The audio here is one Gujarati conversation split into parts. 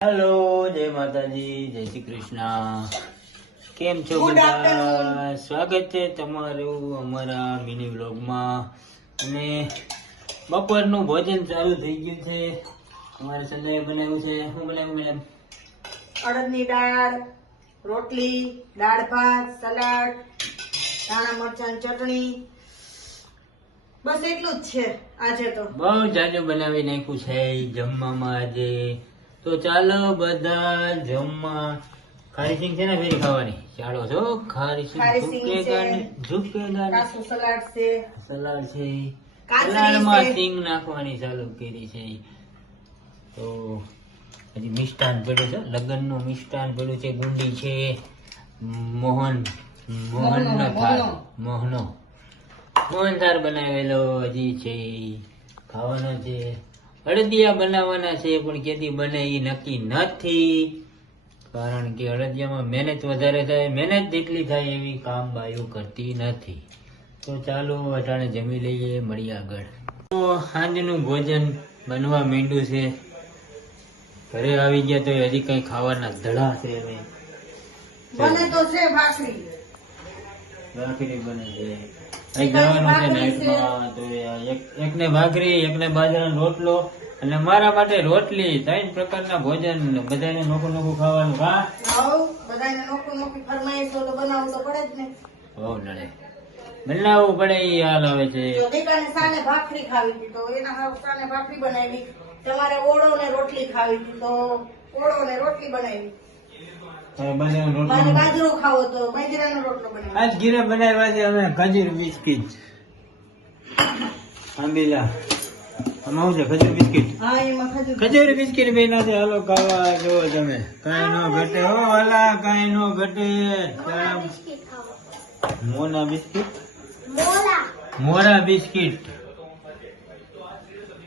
હેલો, જય માતાજી, જય શ્રી કૃષ્ણ. કેમ છો બધા? સ્વાગત છે તમારું અમારા મિની વ્લોગમાં. અને બપોરનું ભોજન ચાલુ થઈ ગયું છે. અમારે સંજય બનાવ્યું છે. શું બનાવ્યું મેડમ? અડદની દાળ, રોટલી, દાળ ભાત, સલાડ, ધાણા મરચાંની ચટણી. બસ એટલું જ છે આજે તો. બહુ જાજુ બનાવી નાખ્યું છે જમવામાં આજે. તો ચાલો બધા જમવા. ખારી સિંગ છે ને ફેરી ખાવાની? ચાલો છો. ખારી સિંગ ઝુકેગા ને ઝુકેગા. કાચું સલાડ છે, સલાડ છે. કાચરી સલાડમાં છે. સિંગ નાખવાની ચાલુ કરી છે. તો હજી મિષ્ટાન પડ્યું છે, લગ્નનું મિષ્ટાન પડ્યું છે. ગુંડી છે, મોહનનો થાળ, મોહનથાળ બનાવેલો હજી છે, ખાવાનો છે. અડદિયા બનાવવાના છે પણ કેદી બને એ નક્કી નથી, કારણ કે અડદિયામાં મહેનત વધારે થાય. મહેનત જેટલી થાય એવી કામ બાયું કરતી નથી. તો ચાલો અટાણે જમી લઈએ, મળીએ આગળ. તો સાંજનું ભોજન બનવા માંડ્યું છે. ઘરે આવી ગયા તો હજી કઈ ખાવાના ધડા છે. બને તો છે ભાખરી. ભાખરી બને છે. અહીં જવાનું છે નાઈટમાં, તો એકને ભાખરી, એકને બાજરાનો રોટલો અને મારા માટે રોટલી. 3 પ્રકારના ભોજન, બધાને નોખું નોખું ખાવાનું. વાહ, બધાને નોખું નોખું ફરમાઈશ તો બનાવવું તો પડે જ ને. બહુ નડે, બનાવવું પડે એ હાલ આવે છે. જો દીકરાને સાને ભાખરી ખાવી હતી તો એના હાવ સાને ભાખરી બનાવી. તમારે ઓળો ને રોટલી ખાવી હતી તો ઓળો ને રોટલી બનાવી. બાજરાનો મારે રોટલો બાજરો ખાવો તો બાજરાનો રોટલો બનાવી. આજ ઘીરે બનાવ્યા છે અમે ખજૂર બિસ્કિટ. આંબીલા આમાં શું છે? ખજૂર બિસ્કિટ. હા, એમાં ખજૂર. ખજૂર બિસ્કિટ બેના છે. હાલો ખાવા. જો તમે, કઈ નો ઘટે હો વાલા, કઈ નો ઘટે. મોના બિસ્કિટ, મોરા બિસ્કિટ.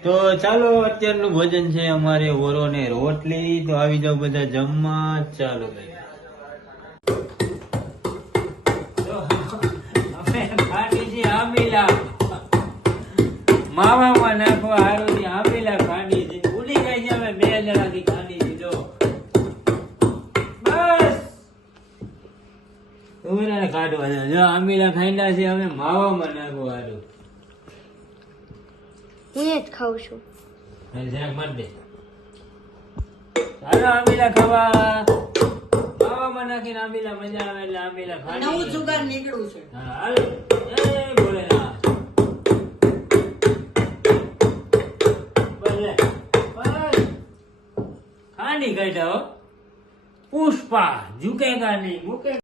તો ચાલો, અત્યારનું ભોજન છે અમારે ઓરો ને રોટલી. તો આવી જાવ બધા જમવા. ચાલો ભાઈ. તો અમે ખાધી છે આંબીલા. માવામાં નાખવા હારું થી આંબીલા ખાધી છે. ભૂલી ગઈ છે અમે 2 જણાથી ખાધી છે. જો બસ ઉમેરાને કાઢવા છે. જો આંબીલા ખાંડા છે અમે માવામાં નાખવા હારું. હું જ ખાઉં છું. જરાક માર દે. ચાલો આંબીલા ખાવા. માવામાં નાખીને આંબીલા મજા આવે એટલે આંબીલા ખાધી. નવું જુગાર નીકળ્યું છે. હા, હાલ. જય ભોલેનાથ. બસ, ખાંડી કાઢ્યા હો. પુષ્પા ઝુકેગા નહીં, મૂકે